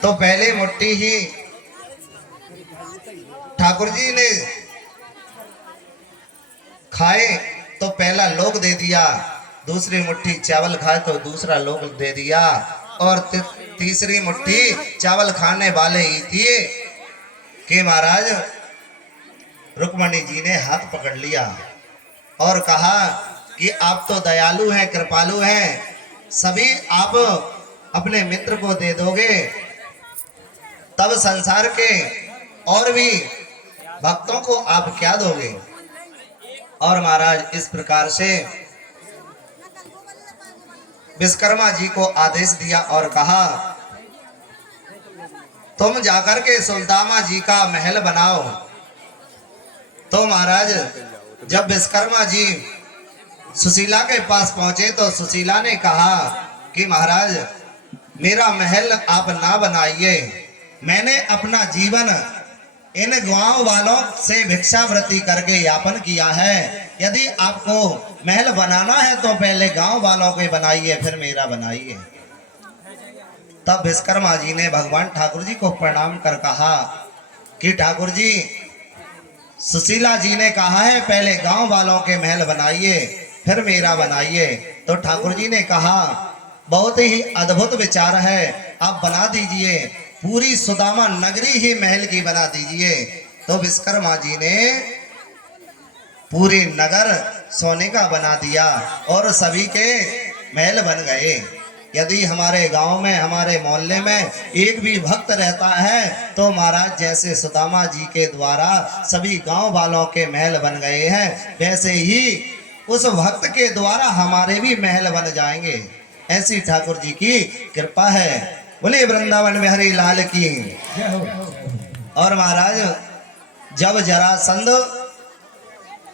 तो पहली मुट्ठी ही ठाकुर जी ने खाए तो पहला लोग दे दिया, दूसरी मुट्ठी चावल खाए तो दूसरा लोग दे दिया, और तीसरी मुट्ठी चावल खाने वाले ही थे कि महाराज रुक्मणी जी ने हाथ पकड़ लिया और कहा कि आप तो दयालु हैं, कृपालु हैं, सभी आप अपने मित्र को दे दोगे तब संसार के और भी भक्तों को आप क्या दोगे। और महाराज इस प्रकार से विश्वकर्मा जी को आदेश दिया और कहा तुम जाकर के सुलतामा जी का महल बनाओ। तो महाराज जब विश्वकर्मा जी सुशीला के पास पहुंचे तो सुशीला ने कहा कि महाराज मेरा महल आप ना बनाइए, मैंने अपना जीवन इन गांव वालों से भिक्षावृत्ति करके यापन किया है, यदि आपको महल बनाना है तो पहले गांव वालों के बनाइए फिर मेरा बनाइए। तब विश्वकर्मा जी ने भगवान ठाकुर जी को प्रणाम कर कहा कि ठाकुर जी सुशीला जी ने कहा है पहले गांव वालों के महल बनाइए फिर मेरा बनाइए। तो ठाकुर जी ने कहा बहुत ही अद्भुत विचार है, आप बना दीजिए, पूरी सुदामा नगरी ही महल की बना दीजिए। तो विश्वकर्मा जी ने पूरी नगर सोने का बना दिया और सभी के महल बन गए। यदि हमारे गांव में हमारे मोहल्ले में एक भी भक्त रहता है तो महाराज जैसे सुदामा जी के द्वारा सभी गांव वालों के महल बन गए हैं, वैसे ही उस भक्त के द्वारा हमारे भी महल बन जाएंगे। ऐसी ठाकुर जी की कृपा है। बोले वृंदावन में हरि लाल की। और महाराज जब जरासंध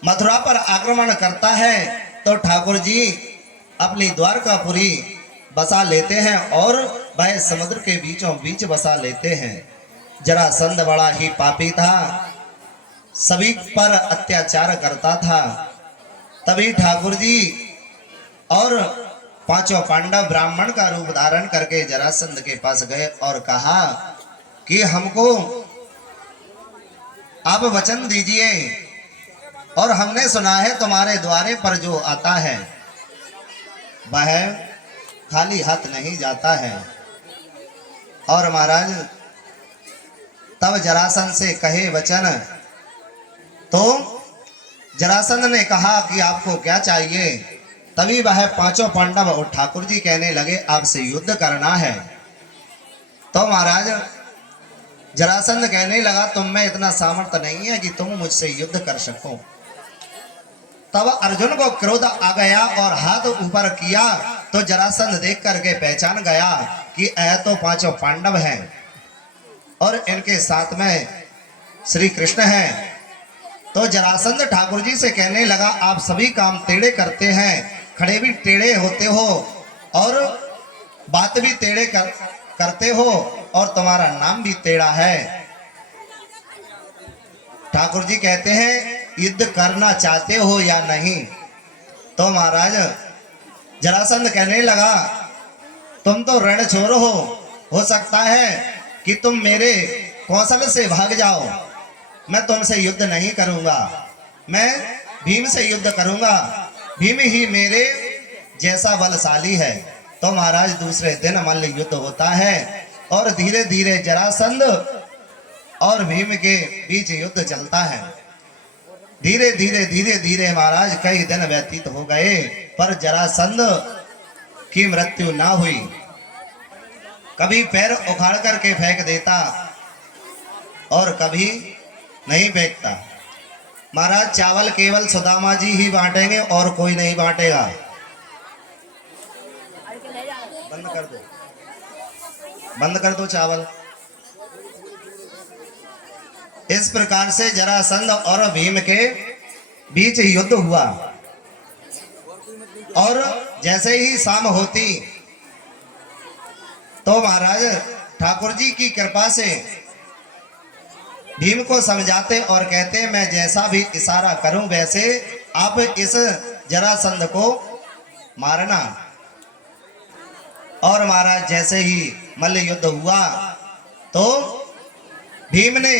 मथुरा पर आक्रमण करता है तो ठाकुर जी अपनी द्वारकापुरी बसा लेते हैं और वह समुद्र के बीचों बीच बसा लेते हैं। जरासंध बड़ा ही पापी था, सभी पर अत्याचार करता था। तभी ठाकुर जी और पांचों पांडव ब्राह्मण का रूप धारण करके जरासंध के पास गए और कहा कि हमको आप वचन दीजिए, और हमने सुना है तुम्हारे द्वारे पर जो आता है वह खाली हाथ नहीं जाता है। और महाराज तब जरासंध से कहे वचन, तो जरासंध ने कहा कि आपको क्या चाहिए। तभी वह पांचों पांडव और ठाकुर जी कहने लगे आपसे युद्ध करना है। तो महाराज जरासंध कहने लगा तुम में इतना सामर्थ्य नहीं है कि तुम मुझसे युद्ध कर सको। तब अर्जुन को क्रोध आ गया और हाथ ऊपर किया तो जरासंध देख करके पहचान गया कि यह तो पांचों पांडव हैं और इनके साथ में श्री कृष्ण हैं। तो जरासंध ठाकुर जी से कहने लगा आप सभी काम टेढ़े करते हैं, खड़े भी टेढ़े होते हो और बात भी टेढ़े करते हो और तुम्हारा नाम भी टेढ़ा है। ठाकुर जी कहते हैं युद्ध करना चाहते हो या नहीं। तो महाराज जरासंध कहने लगा तुम तो रणछोर हो सकता है कि तुम मेरे कौशल से भाग जाओ, मैं तुमसे युद्ध नहीं करूंगा, मैं भीम से युद्ध करूंगा, भीम ही मेरे जैसा बलशाली है। तो महाराज दूसरे दिन मल्ल युद्ध होता है और धीरे धीरे जरासंध और भीम के बीच युद्ध चलता है। धीरे धीरे महाराज कई दिन व्यतीत हो गए पर जरासंध की मृत्यु ना हुई। कभी पैर उखाड़ करके फेंक देता और कभी नहीं फेंकता। महाराज चावल केवल सुदामा जी ही बांटेंगे और कोई नहीं बांटेगा। बंद कर दो चावल। इस प्रकार से जरासंध और भीम के बीच युद्ध हुआ और जैसे ही शाम होती तो महाराज ठाकुर जी की कृपा से भीम को समझाते और कहते मैं जैसा भी इशारा करूं वैसे आप इस जरासंध को मारना। और महाराज जैसे ही मल्ल युद्ध हुआ तो भीम ने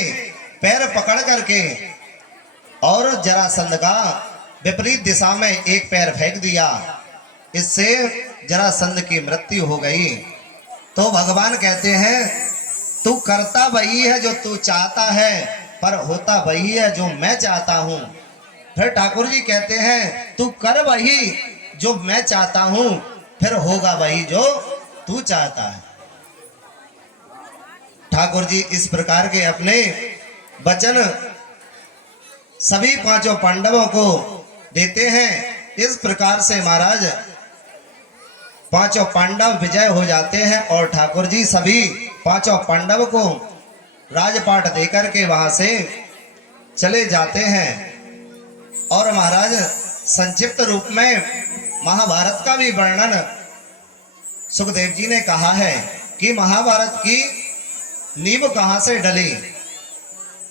पैर पकड़ करके और जरासंध का विपरीत दिशा में एक पैर फेंक दिया। इससे जरासंध की मृत्यु हो गई। तो भगवान कहते हैं तू करता वही है जो तू चाहता है, पर होता वही है जो मैं चाहता हूं। फिर ठाकुर जी कहते हैं तू कर वही जो मैं चाहता हूं, फिर होगा वही जो तू चाहता है। ठाकुर जी इस प्रकार के अपने वचन सभी पांचों पांडवों को देते हैं। इस प्रकार से महाराज पांचों पांडव विजय हो जाते हैं और ठाकुर जी सभी पांचों पांडव को राजपाट देकर के वहां से चले जाते हैं। और महाराज संक्षिप्त रूप में महाभारत का भी वर्णन सुखदेव जी ने कहा है कि महाभारत की नींव कहां से डली।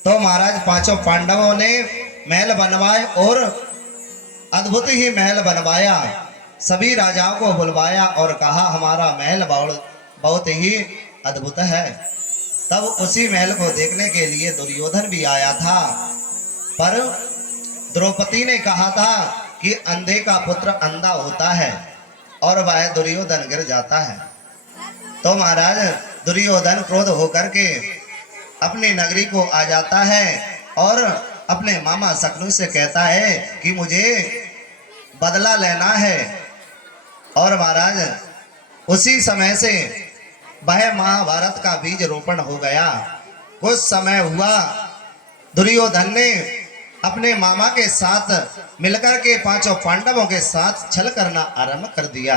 तो महाराज पांचों पांडवों ने महल बनवाए और अद्भुत ही महल बनवाया। सभी राजाओं को बुलवाया और कहा हमारा महल बहुत ही अद्भुत है। तब उसी महल को देखने के लिए दुर्योधन भी आया था, पर द्रौपदी ने कहा था कि अंधे का पुत्र अंधा होता है और वह दुर्योधन गिर जाता है। तो महाराज दुर्योधन क्रोध होकर के अपनी नगरी को आ जाता है और अपने मामा शकुनी से कहता है कि मुझे बदला लेना है। और महाराज उसी समय से वह महाभारत का बीज रोपण हो गया। कुछ समय हुआ, दुर्योधन ने अपने मामा के साथ मिलकर के पांचों पांडवों के साथ छल करना आरंभ कर दिया।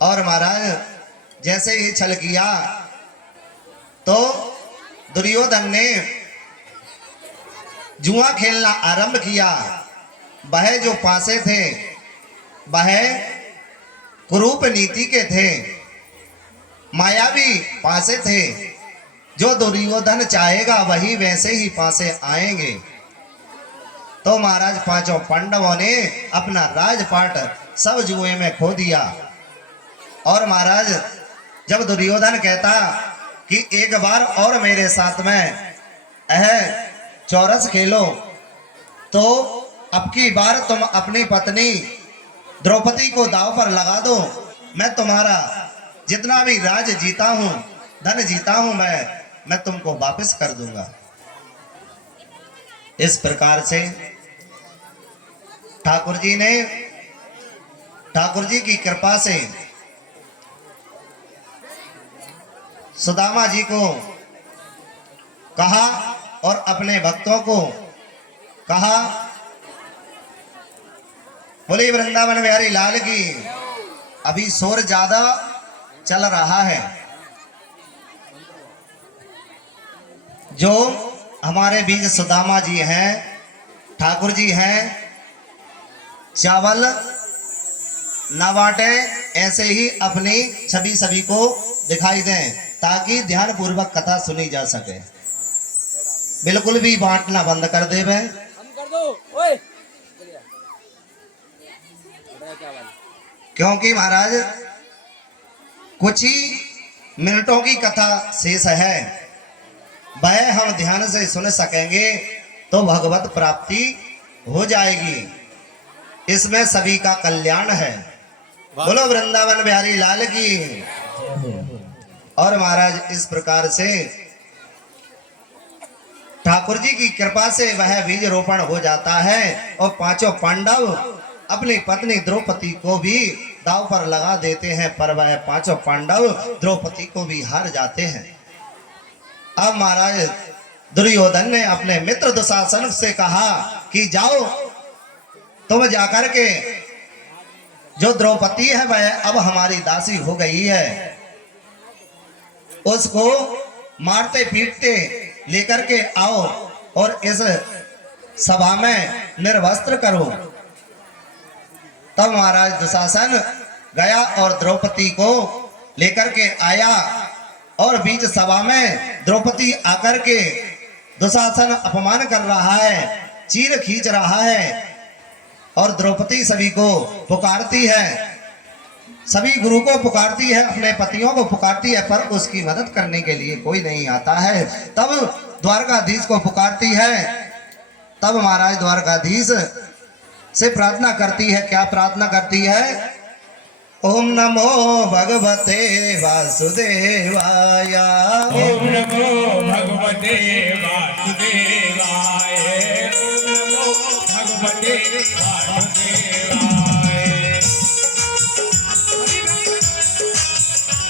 और महाराज जैसे ही छल किया तो दुर्योधन ने जुआ खेलना आरंभ किया। वह जो पासे थे वह कुरूप नीति के थे, मायावी पासे थे। जो दुर्योधन चाहेगा वही वैसे ही पासे आएंगे। तो महाराज पांचों पांडवों ने अपना राजपाट सब जुए में खो दिया। और महाराज जब दुर्योधन कहता कि एक बार और मेरे साथ में चौरस खेलो, तो अब की बार तुम अपनी पत्नी द्रौपदी को दांव पर लगा दो, मैं तुम्हारा जितना भी राज जीता हूं, धन जीता हूं, मैं तुमको वापस कर दूंगा। इस प्रकार से ठाकुर जी की कृपा से सुदामा जी को कहा और अपने भक्तों को कहा, बोले वृंदावन बिहारी लाल की। अभी शोर ज्यादा चल रहा है। जो हमारे बीच सुदामा जी हैं, ठाकुर जी हैं, चावल ना बांटे, ऐसे ही अपनी छवि सभी को दिखाई दें ताकि ध्यान पूर्वक कथा सुनी जा सके। बिल्कुल भी बांटना बंद कर दे। क्योंकि महाराज कुछ ही मिनटों की कथा शेष है, वह हम ध्यान से सुन सकेंगे तो भगवत प्राप्ति हो जाएगी। इसमें सभी का कल्याण है। बोलो वृंदावन बिहारी लाल की। और महाराज इस प्रकार से ठाकुर जी की कृपा से वह बीज रोपण हो जाता है और पांचों पांडव अपनी पत्नी द्रौपदी को भी दांव पर लगा देते हैं, पर वह पांचों पांडव द्रौपदी को भी हार जाते हैं। अब महाराज दुर्योधन ने अपने मित्र दुशासन से कहा कि जाओ तुम जाकर के, जो द्रौपदी है वह अब हमारी दासी हो गई है, उसको मारते पीटते लेकर के आओ और इस सभा में निर्वस्त्र करो। तब महाराज दुशासन गया और द्रौपदी को लेकर के आया और बीच सभा में द्रौपदी आकर के दुशासन अपमान कर रहा है, चीर खींच रहा है और द्रौपदी सभी को पुकारती है, सभी गुरु को पुकारती है, अपने पतियों को पुकारती है, पर उसकी मदद करने के लिए कोई नहीं आता है। तब द्वारकाधीश को पुकारती है। तब महाराज द्वारकाधीश से प्रार्थना करती है। क्या प्रार्थना करती है? ओम नमो भगवते वासुदेवाय। ओम नमो भगवते वासुदेवाय। ओम नमो भगवते वासुदेवाय।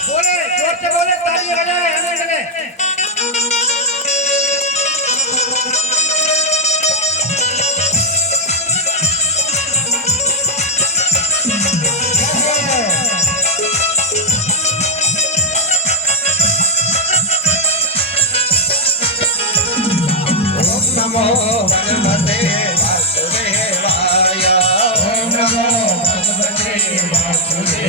बोले जोर से बोले, ताली बजाए, हमें लगे। नमो भगवते वासुदेवाय। ओम नमो भगवते वासुदेवाय।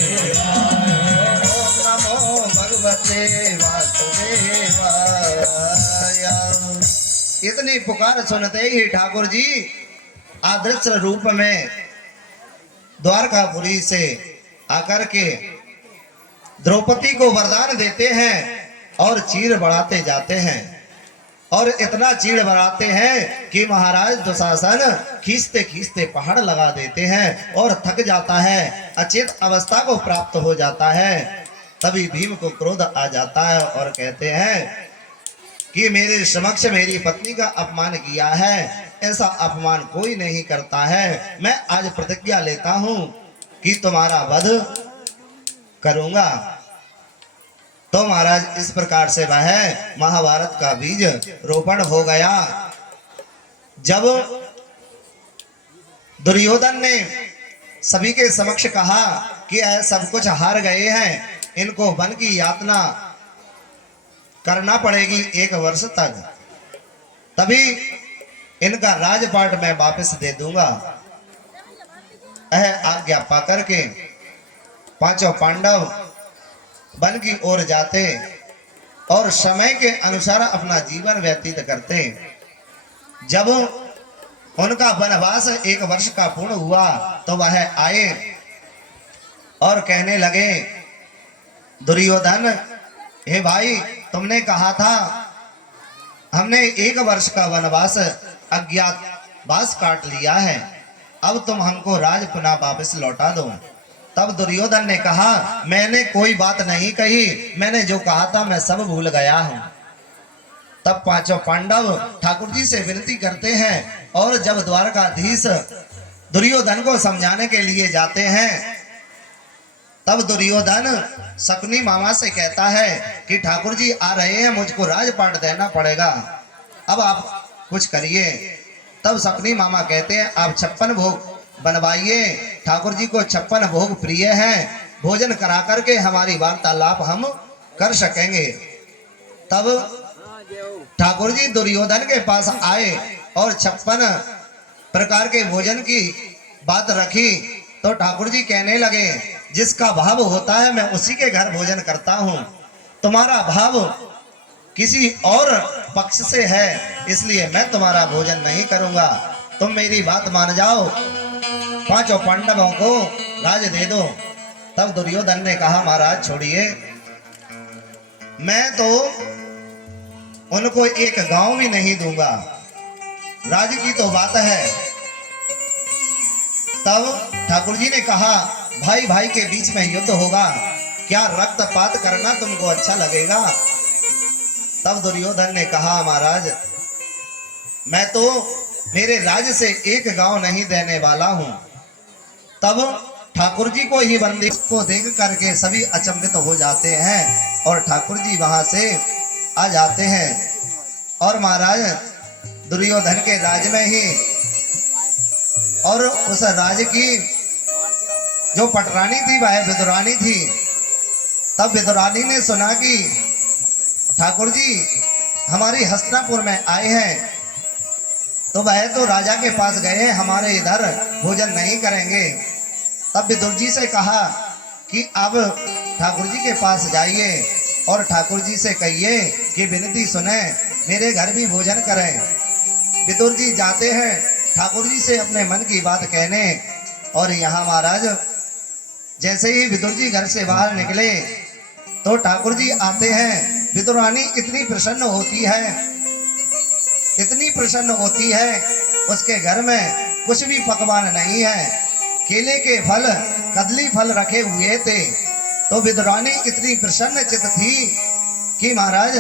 ओम नमो भगवते वासुदेवाय। इतनी पुकार सुनते ही ठाकुर जी अदृश्य रूप में द्वारकापुरी से आकर के द्रौपदी को वरदान देते हैं और चीर बढ़ाते जाते हैं। और इतना चीड़ बढ़ाते हैं कि महाराज दुशासन खींचते खींचते पहाड़ लगा देते हैं और थक जाता है, अचेत अवस्था को प्राप्त हो जाता है। तभी भीम को क्रोध आ जाता है और कहते हैं कि मेरे समक्ष मेरी पत्नी का अपमान किया है, ऐसा अपमान कोई नहीं करता है। मैं आज प्रतिज्ञा लेता हूं कि तुम्हारा वध करूंगा। तो महाराज इस प्रकार से वह महाभारत का बीज रोपण हो गया। जब दुर्योधन ने सभी के समक्ष कहा कि यह सब कुछ हार गए हैं, इनको वन की यातना करना पड़ेगी 1 वर्ष तक, तभी इनका राजपाट मैं वापस दे दूंगा। यह आज्ञा पाकर के पांचों पांडव वन की ओर जाते और समय के अनुसार अपना जीवन व्यतीत करते। जब उनका वनवास 1 वर्ष का पूर्ण हुआ तो वह आए और कहने लगे, दुर्योधन, हे भाई, तुमने कहा था हमने 1 वर्ष का वनवास अज्ञातवास काट लिया है, अब तुम हमको राज पुनः वापस लौटा दो। तब दुर्योधन ने कहा, मैंने कोई बात नहीं कही, मैंने जो कहा था मैं सब भूल गया हूं। तब पांचों पांडव ठाकुर जी से विनती करते हैं और जब द्वारकाधीश दुर्योधन को समझाने के लिए जाते हैं, तब दुर्योधन शकुनी मामा से कहता है कि ठाकुर जी आ रहे हैं, मुझको राजपाट देना पड़ेगा, अब आप कुछ करिए। तब शकुनी मामा कहते हैं, आप 56 भोग बनवाइए, ठाकुर जी को 56 भोग प्रिय हैं, भोजन करा करके हमारी वार्तालाप हम कर सकेंगे। तब ठाकुर जी दुर्योधन के पास आए और 56 प्रकार के भोजन की बात रखी तो ठाकुर जी कहने लगे, जिसका भाव होता है मैं उसी के घर भोजन करता हूँ, तुम्हारा भाव किसी और पक्ष से है, इसलिए मैं तुम्हारा भोजन नहीं करूंगा, तुम मेरी बात मान जाओ, पांचों पांडवों को राज दे दो। तब दुर्योधन ने कहा, महाराज छोड़िए, मैं तो उनको एक गांव भी नहीं दूंगा, राज की तो बात है। तब ठाकुर जी ने कहा, भाई भाई के बीच में युद्ध होगा, क्या रक्तपात करना तुमको अच्छा लगेगा? तब दुर्योधन ने कहा, महाराज मैं तो मेरे राज्य से एक गांव नहीं देने वाला हूं। तब ठाकुर जी को ही बंदी को देख करके सभी अचंभित हो जाते हैं और ठाकुर जी वहां से आ जाते हैं और महाराज दुर्योधन के राज में ही और उस राज की जो पटरानी थी वह विदुरानी थी। तब विदुरानी ने सुना कि ठाकुर जी हमारी हस्तिनापुर में आए हैं, तो वह तो राजा के पास गए, हमारे इधर भोजन नहीं करेंगे। तब विदुर जी से कहा कि अब ठाकुर जी के पास जाइए और ठाकुर जी से कहिए कि विनती सुने, मेरे घर भी भोजन करें। विदुर जी जाते हैं ठाकुर जी से अपने मन की बात कहने, और यहाँ महाराज जैसे ही विदुर जी घर से बाहर निकले तो ठाकुर जी आते हैं। विदुर रानी इतनी प्रसन्न होती है, इतनी प्रसन्न होती है। उसके घर में कुछ भी पकवान नहीं है, केले के फल, कदली फल रखे हुए थे। तो विदुर रानी इतनी प्रसन्न चित्त थी कि महाराज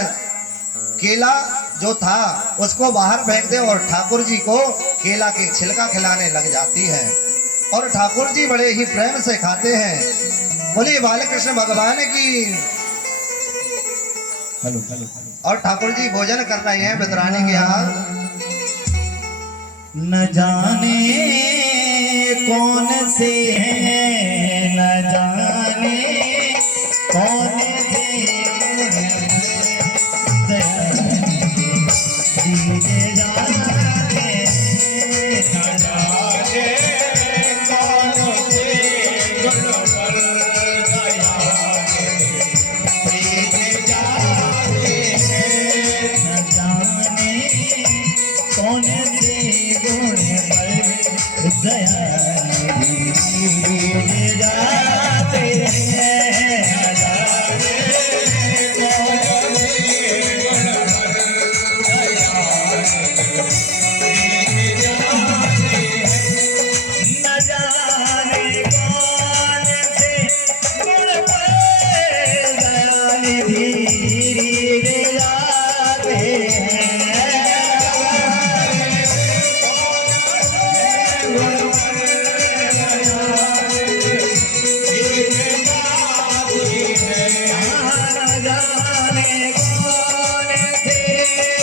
केला जो था उसको बाहर फेंक दे और ठाकुर जी को केला के छिलका खिलाने लग जाती है। और ठाकुर जी बड़े ही प्रेम से खाते हैं। बोलिए बालकृष्ण भगवान की। हेलो और ठाकुर जी भोजन कर रहे हैं विदुरानी के यहाँ। न जाने कौन से हैं, न जाने कौन से दीजे जाने, न जाने कौन से गुण पर दया दीजे जाने, न जाने कौन से गुण पर दया दीजे जाते हैं। न जाने कौन से गुण पर दया दीजे जाने, न जाने कौन से गुण पर दयानिधि रे जाते हैं। न जाने कौन से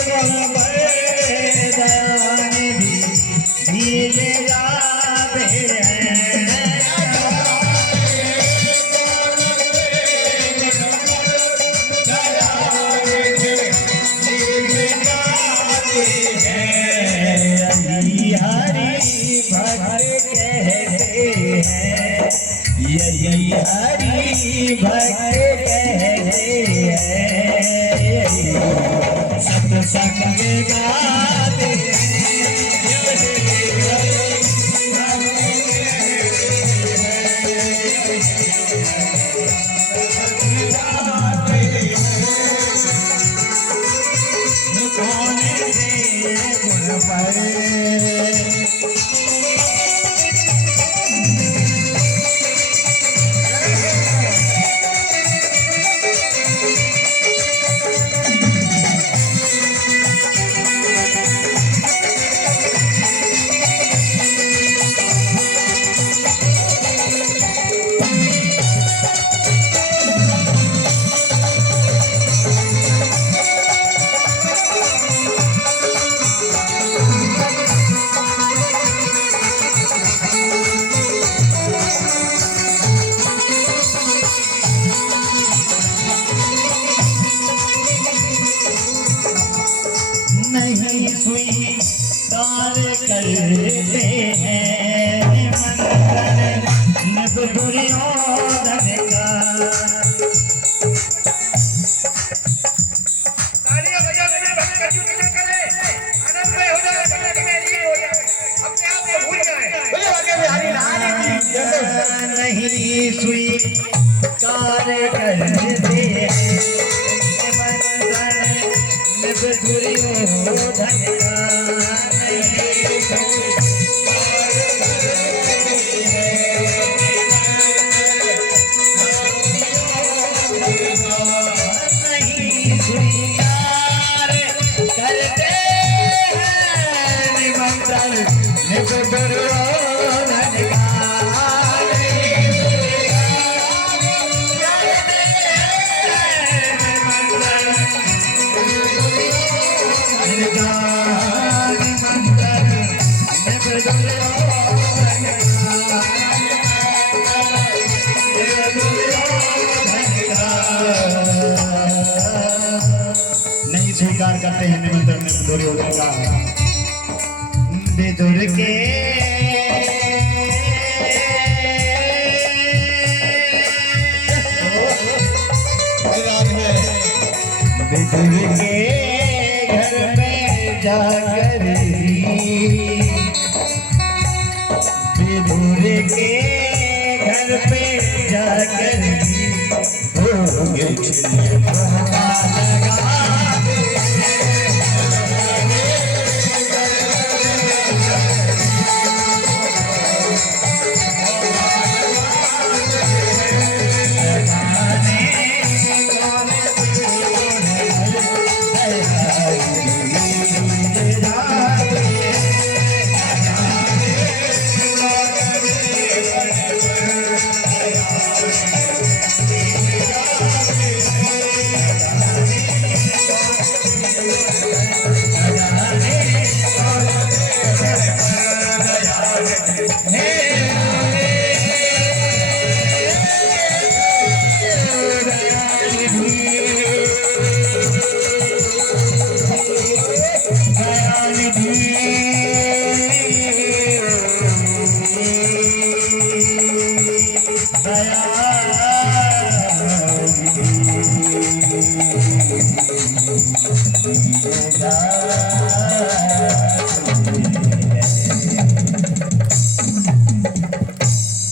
गुण पर दयानिधि रे जाते हैं। यही हरि भक्त कहते हैं, यही हरि भक्त कहते हैं। सत्संग गाते कौन से गुण पर नहीं स्वीकार करते हैं मंत्र नभ दुर्योधन का। तालियां बजा के भक्त का चुनाव करें, आनंद में हो जाए, बंदे में लीन हो जाए, अपने आप को भूल जाए। बोले आगे बिहारी लाल की जय। नहीं स्वीकार करते हैं मंत्र नभ दुर्योधन का। नहीं स्वीकार करते हैं निमंत्रण नभ दुर्योधन का। नहीं स्वीकार करते हैं निमंत्रण में दुर्योधन का। विदुर के विदुर के घर में जाकर विदुर के घर घर पे जाकर भोग छिलका लगा दे।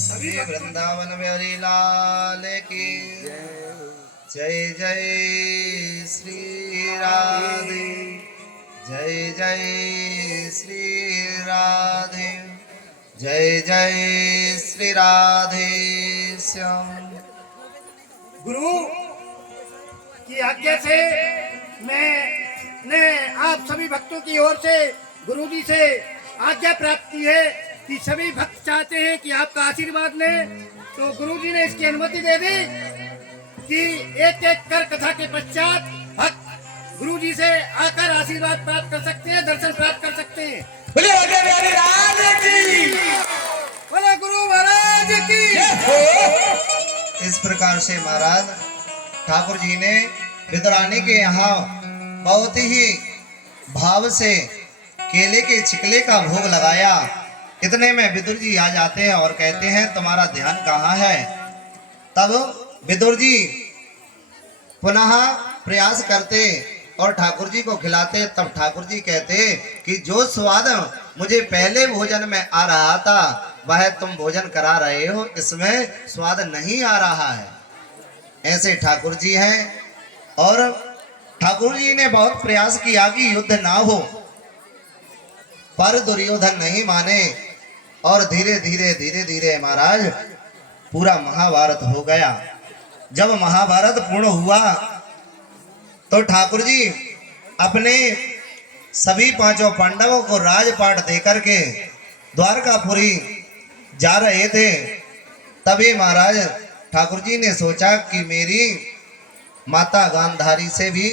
श्री वृंदावन बिहारी लाल की जय जय श्री राधे, जय जय श्री राधे, जय जय श्री राधे श्याम। गुरु की आज्ञा से मैंने आप सभी भक्तों की ओर से गुरु जी से आज्ञा प्राप्त की है कि सभी भक्त चाहते हैं कि आपका आशीर्वाद लें, तो गुरु जी ने इसकी अनुमति दे दी कि एक एक कर कथा के पश्चात भक्त गुरु जी से आकर आशीर्वाद प्राप्त कर सकते हैं, दर्शन प्राप्त कर सकते हैं। बोले आज्ञा बिहारी लाल की, बोले गुरु महाराज की। इस प्रकार से महाराज ठाकुर जी ने विदुरानी के यहाँ बहुत ही भाव से केले के छिकले का भोग लगाया। इतने में विदुर जी आ जाते हैं और कहते हैं तुम्हारा ध्यान कहाँ है। तब विदुर जी पुनः प्रयास करते और ठाकुर जी को खिलाते। तब ठाकुर जी कहते कि जो स्वाद मुझे पहले भोजन में आ रहा था वह तुम भोजन करा रहे हो, इसमें स्वाद नहीं आ रहा है। ऐसे ठाकुर जी हैं। और ठाकुर जी ने बहुत प्रयास किया कि युद्ध ना हो, पर दुर्योधन नहीं माने और धीरे धीरे महाराज पूरा महाभारत हो गया। जब महाभारत पूर्ण हुआ तो ठाकुर जी अपने सभी पांचों पांडवों को राजपाट देकर के द्वारकापुरी जा रहे थे। तभी महाराज ठाकुर जी ने सोचा कि मेरी माता गांधारी से भी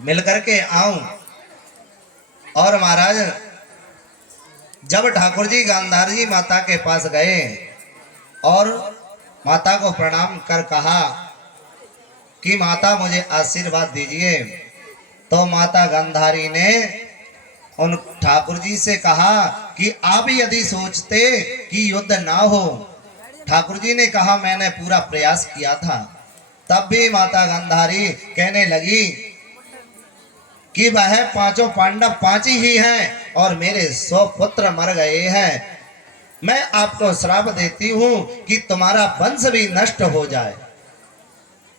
मिलकर के आऊं। और महाराज जब ठाकुर जी गांधारी जी माता के पास गए और माता को प्रणाम कर कहा कि माता मुझे आशीर्वाद दीजिए, तो माता गांधारी ने उन ठाकुर जी से कहा कि आप यदि सोचते कि युद्ध ना हो, ठाकुर जी ने कहा मैंने पूरा प्रयास किया था। तब भी माता गांधारी कहने लगी कि वह पांचों पांडव पांच ही हैं और मेरे 100 पुत्र मर गए हैं। मैं आपको श्राप देती हूं कि तुम्हारा वंश भी नष्ट हो जाए।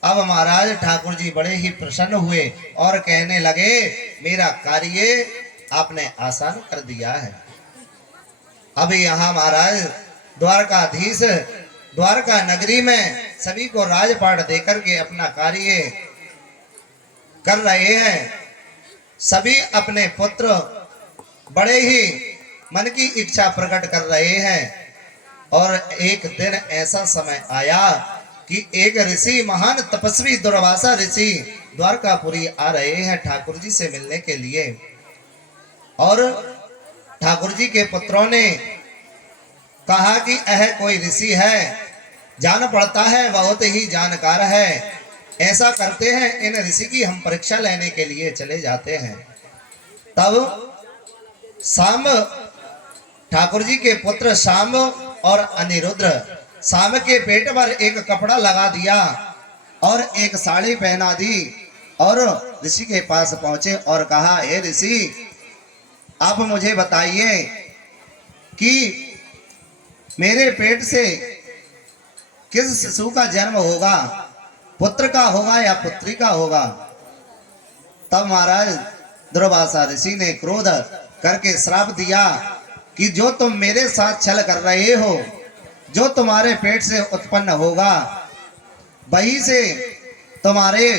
अब महाराज ठाकुर जी बड़े ही प्रसन्न हुए और कहने लगे मेरा कार्य आपने आसान कर दिया है। अब यहाँ महाराज द्वारकाधीश द्वारका नगरी में सभी को राजपाट देकर के अपना कार्य कर रहे हैं। सभी अपने पुत्र बड़े ही मन की इच्छा प्रकट कर रहे हैं। और एक दिन ऐसा समय आया कि एक ऋषि महान तपस्वी दुर्वासा ऋषि द्वारकापुरी आ रहे हैं ठाकुर जी से मिलने के लिए। और ठाकुर जी के पुत्रों ने कहा कि यह कोई ऋषि है, जान पड़ता है, बहुत ही जानकार है। ऐसा करते हैं इन ऋषि की हम परीक्षा लेने के लिए चले जाते हैं। तब शाम ठाकुर जी के पुत्र शाम और अनिरुद्ध शाम के पेट पर एक कपड़ा लगा दिया और एक साड़ी पहना दी और ऋषि के पास पहुंचे और कहा हे ऋषि आप मुझे बताइए कि मेरे पेट से किस शिशु का जन्म होगा, पुत्र का होगा या पुत्री का होगा। तब महाराज दुर्वासा ऋषि ने क्रोध करके श्राप दिया कि जो तुम मेरे साथ छल कर रहे हो, जो तुम्हारे पेट से उत्पन्न होगा वही से तुम्हारे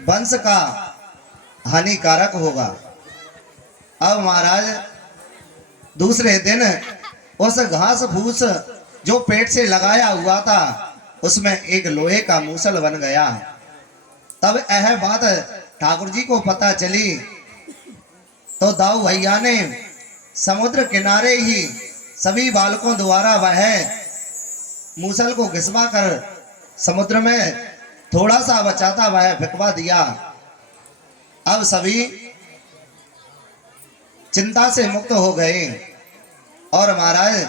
वंश का हानिकारक होगा। अब महाराज दूसरे दिन उस घास फूस जो पेट से लगाया हुआ था उसमें एक लोहे का मूसल बन गया। तब यह बात ठाकुर जी को पता चली तो दाऊ भैया ने समुद्र किनारे ही सभी बालकों द्वारा वह मूसल को घिसवा कर समुद्र में थोड़ा सा बचाता वह फेंकवा दिया। अब सभी चिंता से मुक्त हो गए और महाराज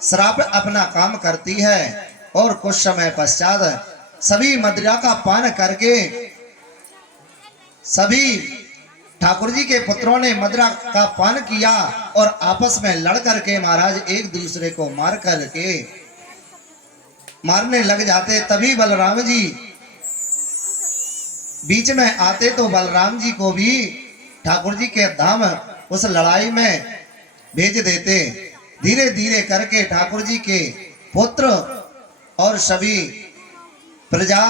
श्राप अपना काम करती है और कुछ समय पश्चात सभी मदिरा का पान करके सभी ठाकुर जी के पुत्रों ने मदिरा का पान किया और आपस में लड़ करके महाराज एक दूसरे को मार करके मारने लग जाते। तभी बलराम जी बीच में आते तो बलराम जी को भी ठाकुर जी के धाम उस लड़ाई में भेज देते। धीरे धीरे करके ठाकुर जी के पुत्र और सभी प्रजा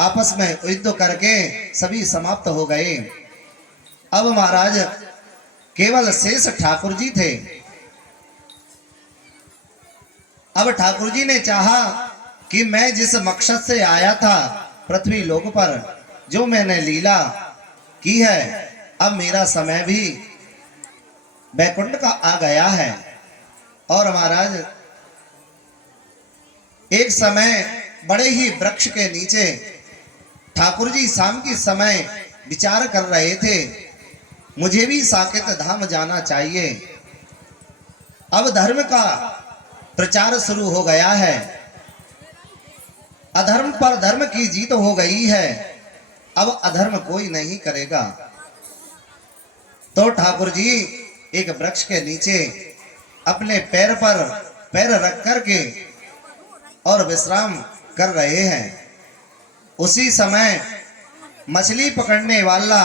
आपस में युद्ध करके सभी समाप्त हो गए। अब महाराज केवल शेष ठाकुर जी थे। अब ठाकुर जी ने चाहा कि मैं जिस मकसद से आया था पृथ्वी लोक पर, जो मैंने लीला की है, अब मेरा समय भी वैकुंठ का आ गया है। और महाराज एक समय बड़े ही वृक्ष के नीचे ठाकुर जी शाम के समय विचार कर रहे थे, मुझे भी साकेत धाम जाना चाहिए। अब धर्म का प्रचार शुरू हो गया है, अधर्म पर धर्म की जीत हो गई है, अब अधर्म कोई नहीं करेगा। तो ठाकुर जी एक वृक्ष के नीचे अपने पैर पर पैर रख करके और विश्राम कर रहे हैं। उसी समय मछली पकड़ने वाला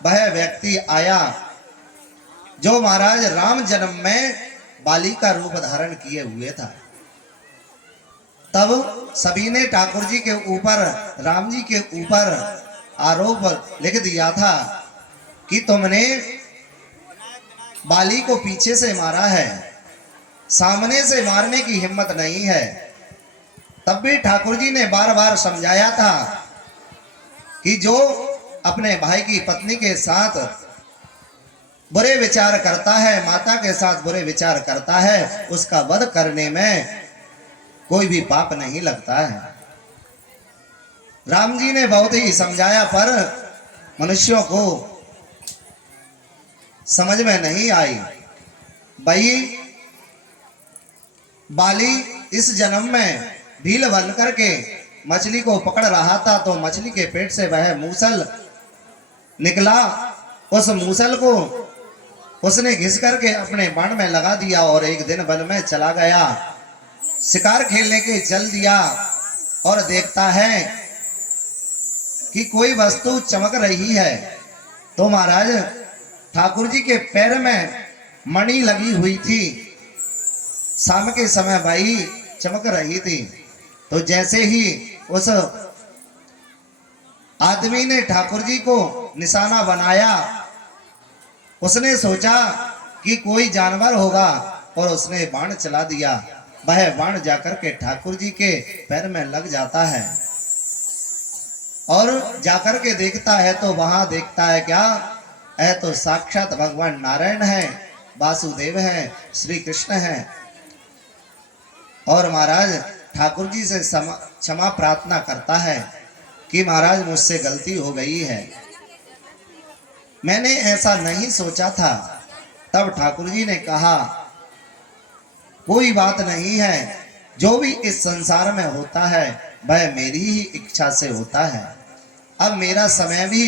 वह व्यक्ति आया जो महाराज राम जन्म में बाली का रूप धारण किए हुए था। तब सभी ने ठाकुर जी के ऊपर, राम जी के ऊपर आरोप लिख दिया था कि तुमने बाली को पीछे से मारा है, सामने से मारने की हिम्मत नहीं है। तब भी ठाकुर जी ने बार बार समझाया था कि जो अपने भाई की पत्नी के साथ बुरे विचार करता है, माता के साथ बुरे विचार करता है, उसका वध करने में कोई भी पाप नहीं लगता है। राम जी ने बहुत ही समझाया पर मनुष्यों को समझ में नहीं आई। भाई बाली इस जन्म में भील बन करके मछली को पकड़ रहा था, तो मछली के पेट से वह मूसल निकला। उस मूसल को उसने घिस करके अपने बाण में लगा दिया और एक दिन वन में चला गया, शिकार खेलने के चल दिया और देखता है कि कोई वस्तु चमक रही है। तो महाराज ठाकुर जी के पैर में मणि लगी हुई थी, शाम के समय भाई चमक रही थी। तो जैसे ही उस आदमी ने ठाकुर जी को निशाना बनाया, उसने सोचा कि कोई जानवर होगा और उसने बाण चला दिया। वह बाण जाकर के ठाकुर जी के पैर में लग जाता है और जाकर के देखता है तो वहां देखता है क्या है, तो साक्षात भगवान नारायण है, वासुदेव है, श्री कृष्ण है। और महाराज ठाकुर जी से क्षमा प्रार्थना करता है कि महाराज मुझसे गलती हो गई है, मैंने ऐसा नहीं सोचा था। तब ठाकुर जी ने कहा कोई बात नहीं है, जो भी इस संसार में होता है वह मेरी ही इच्छा से होता है। अब मेरा समय भी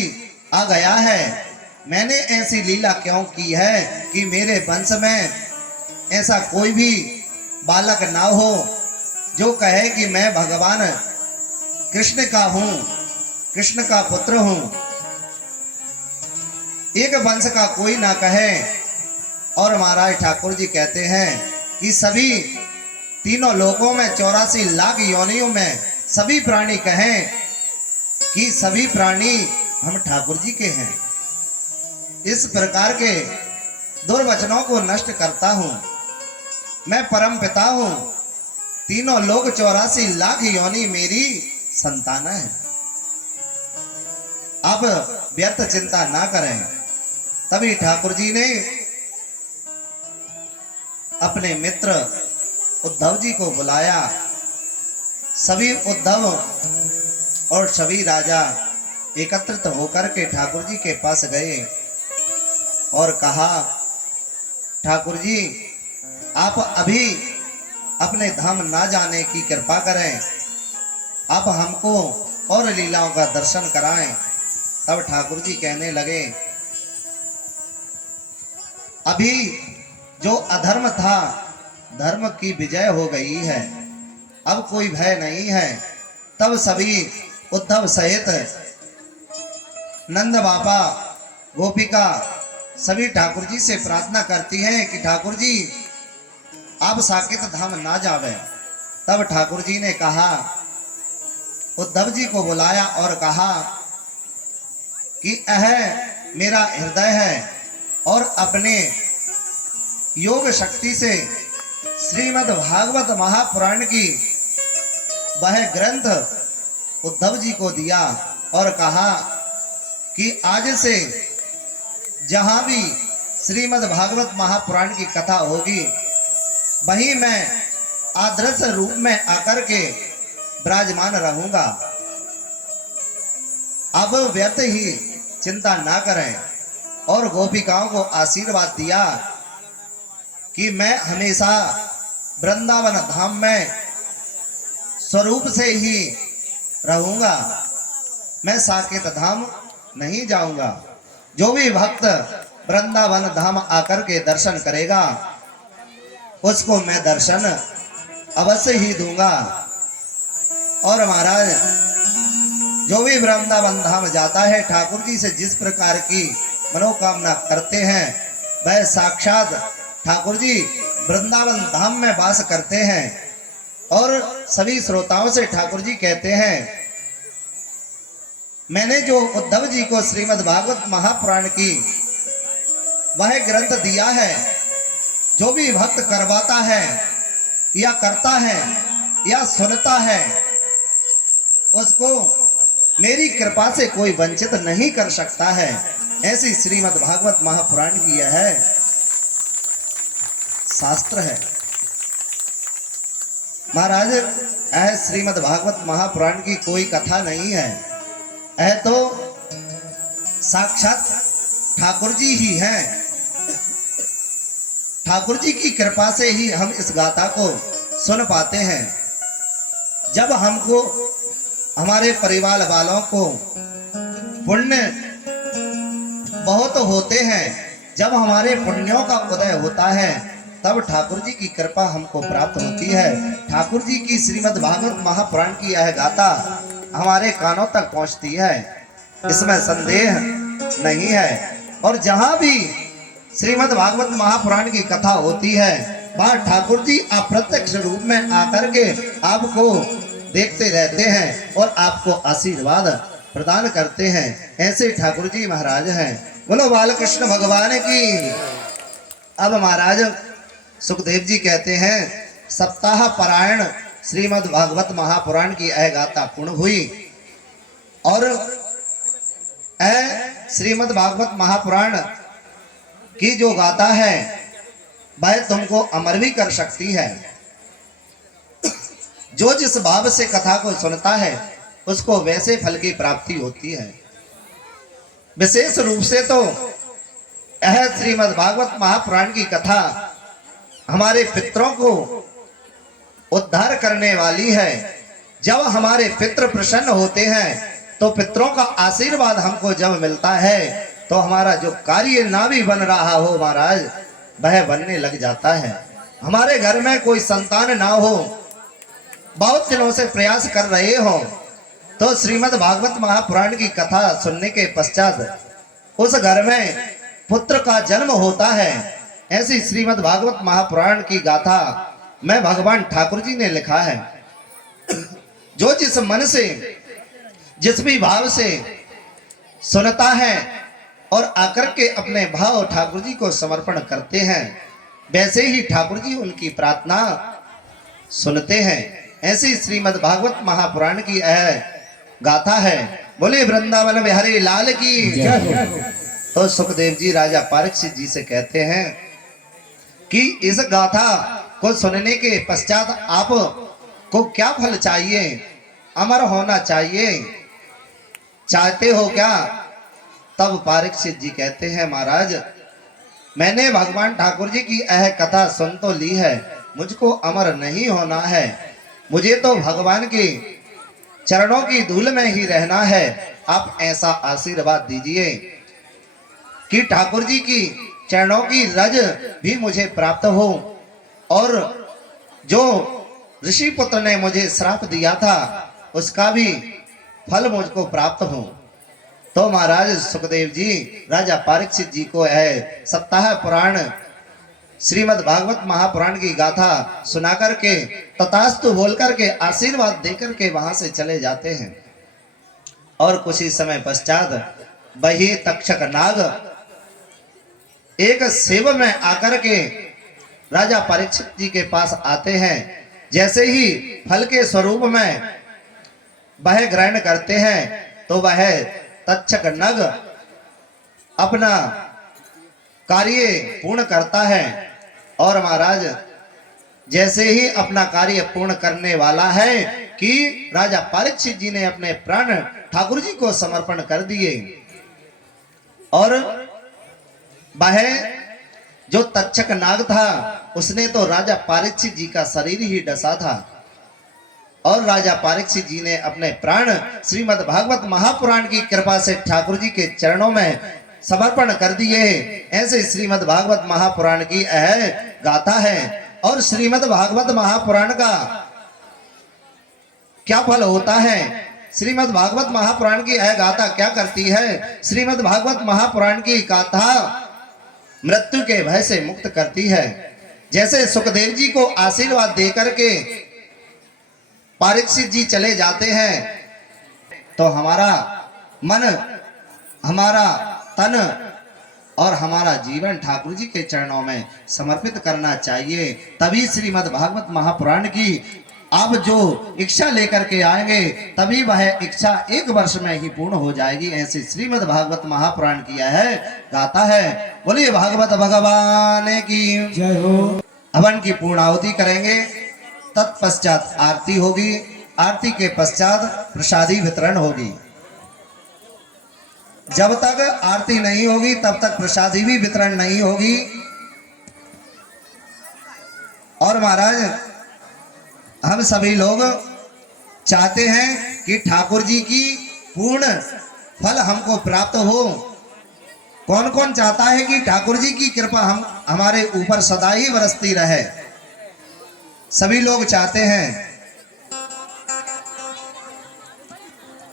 आ गया है, मैंने ऐसी लीला क्यों की है कि मेरे वंश में ऐसा कोई भी बालक ना हो जो कहे कि मैं भगवान कृष्ण का हूं, कृष्ण का पुत्र हूं, एक वंश का कोई ना कहे। और महाराज ठाकुर जी कहते हैं कि सभी तीनों लोकों में 84 लाख योनियों में सभी प्राणी कहें कि सभी प्राणी हम ठाकुर जी के हैं। इस प्रकार के दुर्वचनों को नष्ट करता हूं। मैं परम पिता हूं। तीनों लोग 84 लाख योनि मेरी संतान है। अब व्यर्थ चिंता ना करें। तभी ठाकुर जी ने अपने मित्र उद्धव जी को बुलाया। सभी उद्धव और सभी राजा एकत्रित होकर के ठाकुर जी के पास गए और कहा, ठाकुर जी आप अभी अपने धाम ना जाने की कृपा करें, आप हमको और लीलाओं का दर्शन कराएं। तब ठाकुर जी कहने लगे, अभी जो अधर्म था धर्म की विजय हो गई है, अब कोई भय नहीं है। तब सभी उद्धव सहित नंद बाबा गोपिका सभी ठाकुर जी से प्रार्थना करती हैं कि ठाकुर जी आप साकेत धाम ना जावे। तब ठाकुर जी ने कहा, उद्धव जी को बुलाया और कहा कि यह मेरा हृदय है और अपने योग शक्ति से श्रीमद् भागवत महापुराण की वह ग्रंथ उद्धव जी को दिया और कहा कि आज से जहां भी श्रीमद् भागवत महापुराण की कथा होगी वहीं मैं आदर्श रूप में आकर के विराजमान रहूंगा। अब व्यर्थ ही चिंता ना करें। और गोपिकाओं को आशीर्वाद दिया कि मैं हमेशा वृंदावन धाम में स्वरूप से ही रहूंगा, मैं साकेत धाम नहीं जाऊंगा। जो भी भक्त वृंदावन धाम आकर के दर्शन करेगा उसको मैं दर्शन अवश्य ही दूंगा। और महाराज जो भी वृंदावन धाम जाता है ठाकुर जी से जिस प्रकार की मनोकामना करते हैं वह साक्षात ठाकुर जी वृंदावन धाम में वास करते हैं। और सभी श्रोताओं से ठाकुर जी कहते हैं, मैंने जो उद्धव जी को श्रीमद् भागवत महापुराण की वह ग्रंथ दिया है, जो भी भक्त करवाता है या करता है या सुनता है उसको मेरी कृपा से कोई वंचित नहीं कर सकता है। ऐसी श्रीमद् भागवत महापुराण की यह शास्त्र है। महाराज यह श्रीमद् भागवत महापुराण की कोई कथा नहीं है, यह तो साक्षात ठाकुर जी ही हैं। ठाकुर जी की कृपा से ही हम इस गाथा को सुन पाते हैं। जब हमको हमारे परिवार वालों को पुण्य बहुत होते हैं, जब हमारे पुण्यों का उदय होता है तब ठाकुर जी की कृपा हमको प्राप्त होती है। ठाकुर जी की श्रीमद् भागवत महापुराण की यह गाथा हमारे कानों तक पहुंचती है, इसमें संदेह नहीं है। और जहां भी श्रीमद् भागवत महापुराण की कथा होती है वहां ठाकुर जी अप्रत्यक्ष रूप में आकर के आपको देखते रहते हैं और आपको आशीर्वाद प्रदान करते हैं। ऐसे ठाकुर जी महाराज हैं। बोलो बालकृष्ण भगवान की। अब महाराज सुखदेव जी कहते हैं, सप्ताह पारायण श्रीमद् भागवत महापुराण की यह गाथा पूर्ण हुई और श्रीमद् भागवत महापुराण की जो गाथा है वह तुमको अमर भी कर सकती है। जो जिस भाव से कथा को सुनता है उसको वैसे फल की प्राप्ति होती है। विशेष रूप से तो यह श्रीमद् भागवत महापुराण की कथा हमारे पितरों को उद्धार करने वाली है। जब हमारे पितृ प्रसन्न होते हैं तो पितरों का आशीर्वाद हमको जब मिलता है तो हमारा जो कार्य ना भी बन रहा हो महाराज वह बनने लग जाता है। हमारे घर में कोई संतान ना हो बहुत दिनों से प्रयास कर रहे हो, तो श्रीमद् भागवत महापुराण की कथा सुनने के पश्चात उस घर में पुत्र का जन्म होता है। ऐसी श्रीमद् भागवत महापुराण की गाथा मैं भगवान ठाकुर जी ने लिखा है। जो जिस मन से, जिस भी भाव से सुनता है और आकर के अपने भाव ठाकुर जी को समर्पण करते हैं, वैसे ही ठाकुर जी उनकी प्रार्थना सुनते हैं। ऐसी श्रीमद् भागवत महापुराण की यह गाथा है। बोले वृंदावन बिहारी लाल की। तो सुखदेव जी राजा परीक्षित जी से कहते हैं कि इस गाथा को सुनने के पश्चात आप को क्या फल चाहिए? अमर होना चाहिए, चाहते हो क्या? तब परीक्षित जी कहते हैं, महाराज मैंने भगवान ठाकुर जी की यह कथा सुन तो ली है, मुझको अमर नहीं होना है, मुझे तो भगवान के चरणों की धूल में ही रहना है। आप ऐसा आशीर्वाद दीजिए कि ठाकुर जी की चरणों की रज भी मुझे प्राप्त हो और जो ऋषि पुत्र ने मुझे श्राप दिया था उसका भी फल मुझको प्राप्त हो। तो महाराज सुखदेव जी राजा परीक्षित जी को है सप्ताह पुराण श्रीमद् भागवत महापुराण की गाथा सुना करके तथास्तु बोल करके आशीर्वाद देकर के वहां से चले जाते हैं। और कुछ ही समय पश्चात वही तक्षक नाग एक सेव में आकर के राजा परीक्षित जी के पास आते हैं। जैसे ही फल के स्वरूप में वह ग्रहण करते हैं तो वह तक्षक नग अपना कार्य पूर्ण करता है। और महाराज जैसे ही अपना कार्य पूर्ण करने वाला है कि राजा परीक्षित जी ने अपने प्राण ठाकुर जी को समर्पण कर दिए और वह जो तक्षक नाग था उसने तो राजा परीक्षित जी का शरीर ही डसा था और राजा परीक्षित जी ने अपने प्राण श्रीमद् भागवत महापुराण की कृपा से ठाकुर जी के चरणों में समर्पण कर दिए। ऐसे श्रीमद् भागवत महापुराण की यह गाथा है। और श्रीमद् भागवत महापुराण का क्या फल होता है? श्रीमद् भागवत महापुराण की यह गाथा क्या करती है? श्रीमद् भागवत महापुराण की गाथा मृत्यु के भय से मुक्त करती है। जैसे सुखदेव जी को आशीर्वाद देकर के परीक्षित जी चले जाते हैं तो हमारा मन, हमारा तन और हमारा जीवन ठाकुर जी के चरणों में समर्पित करना चाहिए। तभी श्रीमद् भागवत महापुराण की आप जो इच्छा लेकर के आएंगे तभी वह इच्छा 1 वर्ष में ही पूर्ण हो जाएगी। ऐसे श्रीमद् भागवत महापुराण किया है गाता है। बोलिए भागवत भगवान की जय हो। हवन की पूर्णाहुति करेंगे, तत्पश्चात आरती होगी, आरती के पश्चात प्रसादी वितरण होगी। जब तक आरती नहीं होगी तब तक प्रसादी भी वितरण नहीं होगी। और महाराज हम सभी लोग चाहते हैं कि ठाकुर जी की पूर्ण फल हमको प्राप्त हो। कौन कौन चाहता है कि ठाकुर जी की कृपा हमारे ऊपर सदा ही बरसती रहे? सभी लोग चाहते हैं।